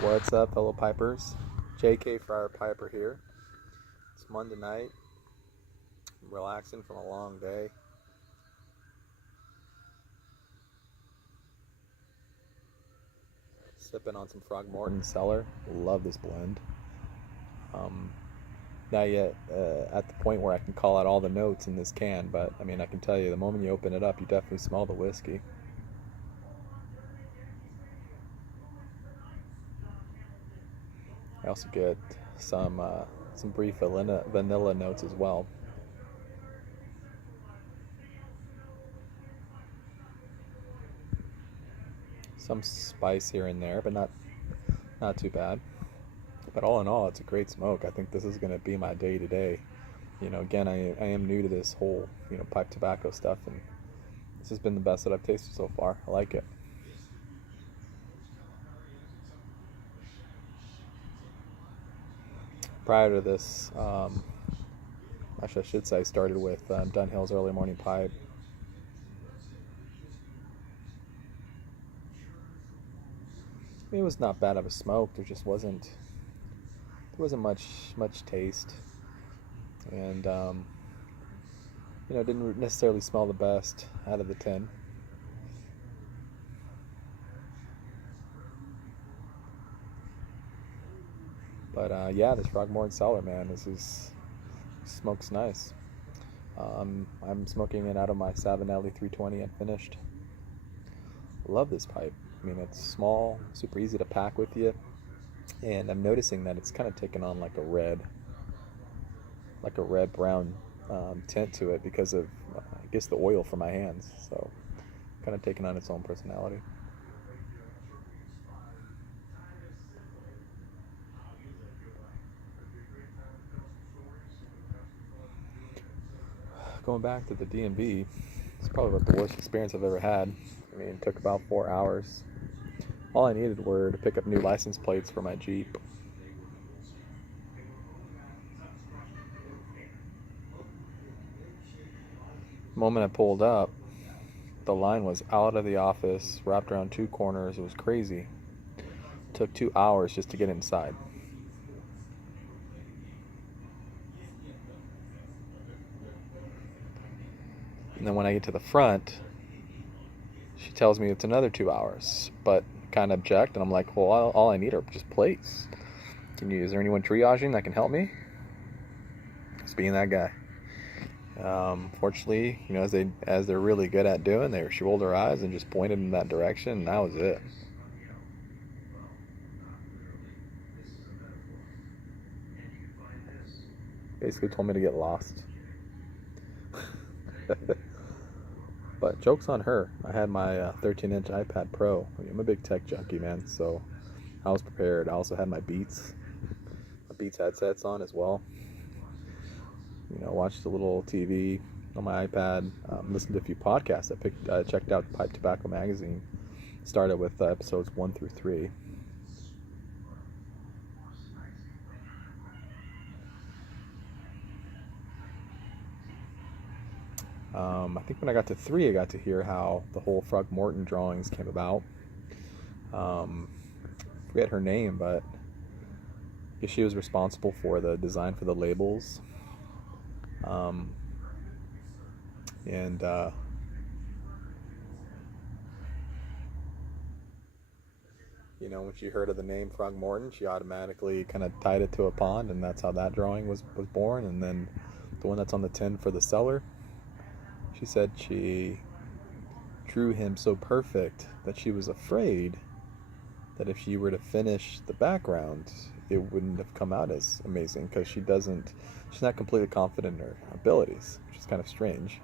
What's up, fellow pipers? JK Friar Piper here. It's Monday night. I'm relaxing from a long day. Sipping on some Morton Cellar. Love this blend. Um, Not yet at the point where I can call out all the notes in this can, but I mean, I can tell you the moment you open it up, you definitely smell the whiskey. I also get some brief vanilla notes as well. Some spice here and there, but not too bad. But all in all, it's a great smoke. I think this is going to be my day to day. Again, I am new to this whole, pipe tobacco stuff, and this has been the best that I've tasted so far. I like it. Prior to this, actually, I should say, I started with Dunhill's Early Morning Pipe. It was not bad of a smoke. There wasn't much taste, and didn't necessarily smell the best out of the tin. But yeah, this Morton Cellar, man, smokes nice. I'm smoking it out of my Savinelli 320 unfinished. Love this pipe. I mean, it's small, super easy to pack with you, and I'm noticing that it's kind of taken on like a red brown tint to it because of I guess the oil from my hands. So kind of taking on its own personality. Going back to the DMV, it's probably about the worst experience I've ever had. I mean, it took about 4 hours. All I needed were to pick up new license plates for my Jeep. The moment I pulled up, the line was out of the office, wrapped around 2 corners. It was crazy. It took 2 hours just to get inside. And then when I get to the front, she tells me it's another 2 hours, but kind of object, and I'm like, well, all I need are just plates. Is there anyone triaging that can help me? Just being that guy. Fortunately, as they're really good at doing, she rolled her eyes and just pointed in that direction, and that was it. Basically told me to get lost. But joke's on her. I had my 13-inch iPad Pro. I'm a big tech junkie, man, so I was prepared. I also had my Beats headsets on as well. Watched a little TV on my iPad, listened to a few podcasts. I checked out Pipe Tobacco Magazine. Started with episodes 1 through 3. I think when I got to 3, I got to hear how the whole Morton drawings came about. Forget her name, but I guess she was responsible for the design for the labels. And when she heard of the name Morton, she automatically kind of tied it to a pond, and that's how that drawing was born. And then the one that's on the tin for the Cellar, she said she drew him so perfect that she was afraid that if she were to finish the background, it wouldn't have come out as amazing, because she's not completely confident in her abilities, which is kind of strange.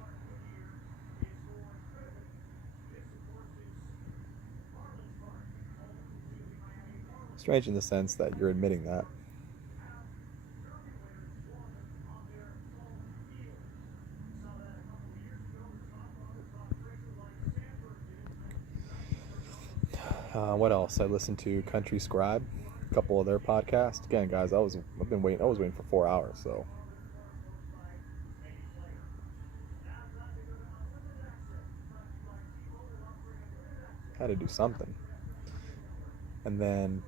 Strange in the sense that you're admitting that. What else? I listened to Country Scribe, a couple of their podcasts. Again, guys, I was waiting for 4 hours, so I had to do something. And then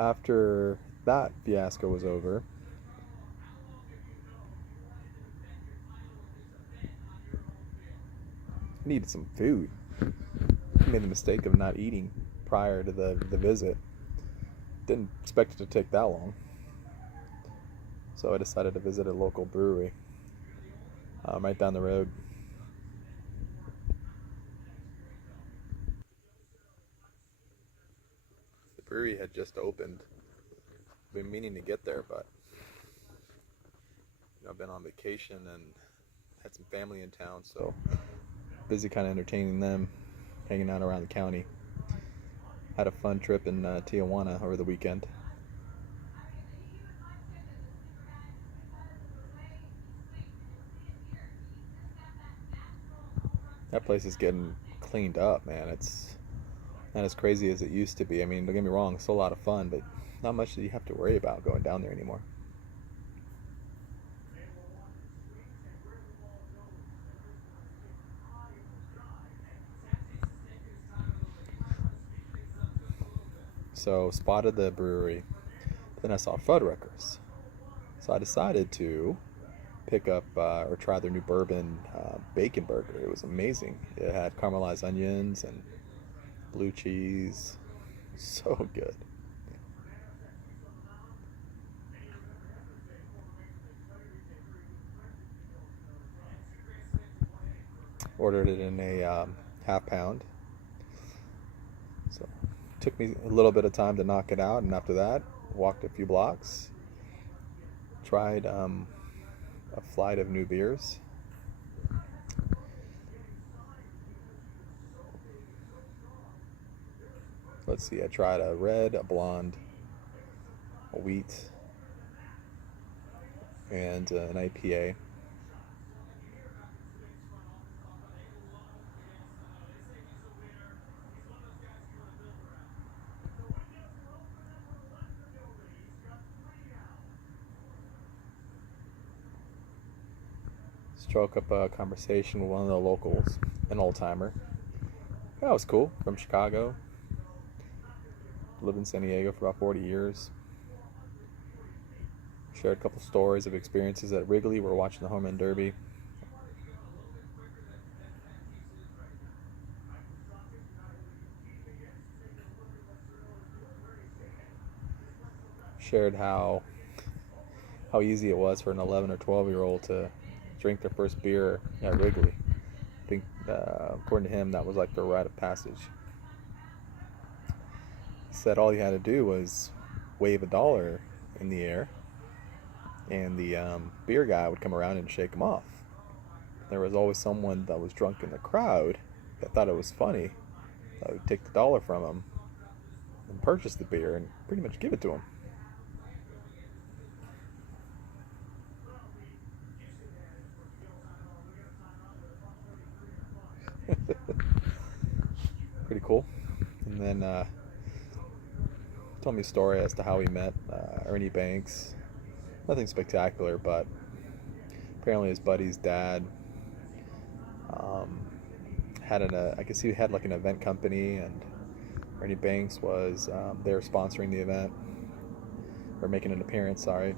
After that fiasco was over, I needed some food. I made the mistake of not eating prior to the visit. Didn't expect it to take that long. So I decided to visit a local brewery right down the road. The brewery had just opened. I've been meaning to get there, but I've been on vacation and had some family in town, so busy kind of entertaining them, hanging out around the county. Had a fun trip in Tijuana over the weekend. That place is getting cleaned up, man. It's not as crazy as it used to be. I mean, don't get me wrong, it's still a lot of fun, but not much that you have to worry about going down there anymore. So spotted the brewery. Then I saw Fuddruckers. So I decided to pick up or try their new bourbon bacon burger. It was amazing. It had caramelized onions and blue cheese. So good. Ordered it in a half pound. So it took me a little bit of time to knock it out, and after that, walked a few blocks. Tried a flight of new beers. Let's see, I tried a red, a blonde, a wheat, and an IPA. Struck up a conversation with one of the locals, an old timer. That was cool, from Chicago. Lived in San Diego for about 40 years. Shared a couple stories of experiences at Wrigley. We're watching the home run derby. Shared how easy it was for an 11 or 12-year-old to drink their first beer at Wrigley. I think, according to him, that was like their rite of passage. He said all he had to do was wave $1 in the air, and the beer guy would come around and shake him off. There was always someone that was drunk in the crowd that thought it was funny, that would take the dollar from him and purchase the beer and pretty much give it to him. Pretty cool. And then told me a story as to how he met Ernie Banks. Nothing spectacular, but apparently his buddy's dad had I guess he had like an event company, and Ernie Banks was there sponsoring the event, or making an appearance, sorry.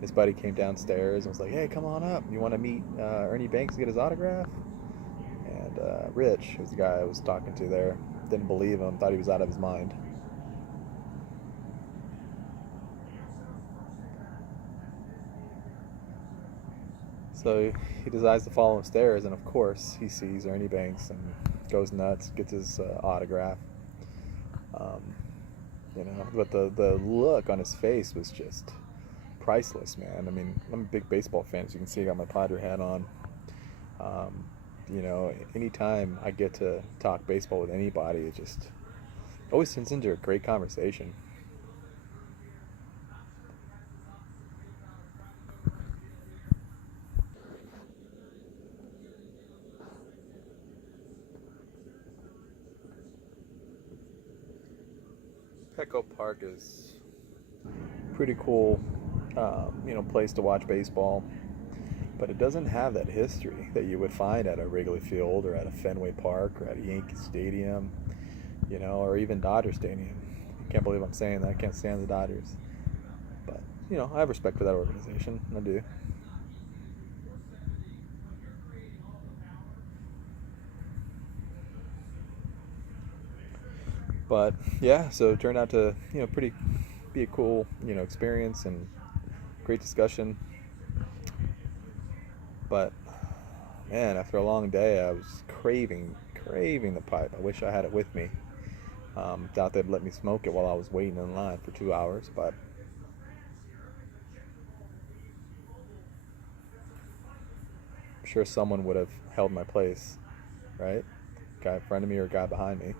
His buddy came downstairs and was like, hey, come on up. You want to meet Ernie Banks and get his autograph? And Rich, who's the guy I was talking to there, didn't believe him, thought he was out of his mind. So he decides to follow him upstairs, and of course he sees Ernie Banks and goes nuts, gets his autograph. But the look on his face was just priceless, man. I mean, I'm a big baseball fan, as you can see. I got my Padre hat on. Anytime I get to talk baseball with anybody, it just always turns into a great conversation. Petco Park is pretty cool, place to watch baseball, but it doesn't have that history that you would find at a Wrigley Field or at a Fenway Park or at a Yankee Stadium, or even Dodger Stadium. Can't believe I'm saying that. I can't stand the Dodgers. But, I have respect for that organization. I do. But, yeah, so it turned out to, be a cool, experience and great discussion. But, man, after a long day, I was craving the pipe. I wish I had it with me. Doubt they'd let me smoke it while I was waiting in line for 2 hours, but I'm sure someone would have held my place, right? Guy in front of me or a guy behind me.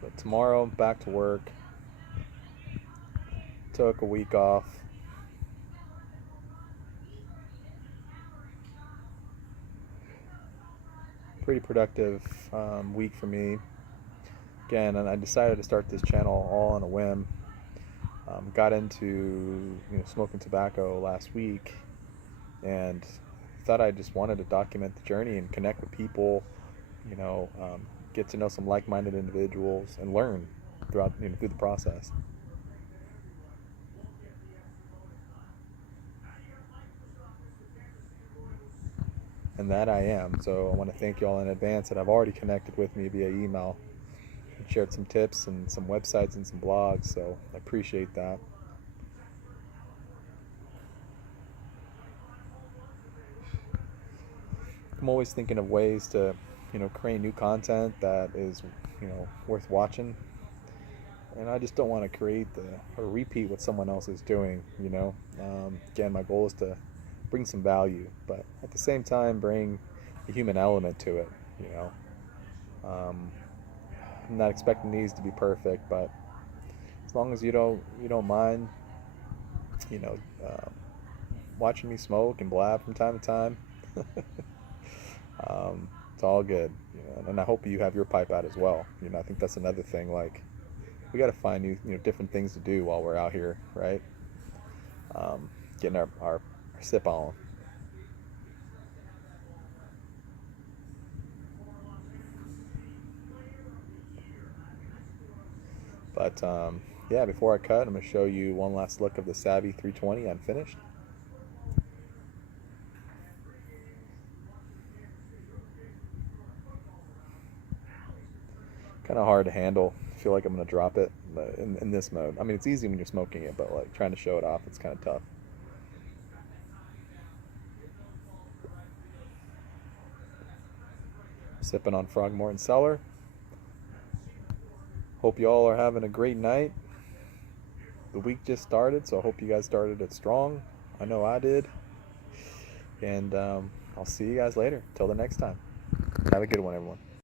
But tomorrow, back to work. Took a week off. Pretty productive week for me. Again, and I decided to start this channel all on a whim. Got into smoking tobacco last week, and thought I just wanted to document the journey and connect with people, get to know some like-minded individuals and learn throughout through the process. And that I am. So I want to thank you all in advance that have already connected with me via email and shared some tips and some websites and some blogs. So I appreciate that. I'm always thinking of ways to, create new content that is, worth watching. And I just don't want to create or repeat what someone else is doing, Again, my goal is to bring some value, but at the same time bring a human element to it, I'm not expecting these to be perfect, but as long as you don't mind, watching me smoke and blab from time to time, it's all good, and I hope you have your pipe out as well. I think that's another thing, like, we got to find new, different things to do while we're out here, right? Getting our sip on. But yeah, before I cut, I'm going to show you one last look of the Savi 320 unfinished. Kind of hard to handle. I feel like I'm going to drop it in this mode. I mean, it's easy when you're smoking it, but like trying to show it off, it's kind of tough. Sipping on Frog Morton Cellar. Hope you all are having a great night. The week just started, so I hope you guys started it strong. I know I did. And I'll see you guys later. Till the next time. Have a good one, everyone.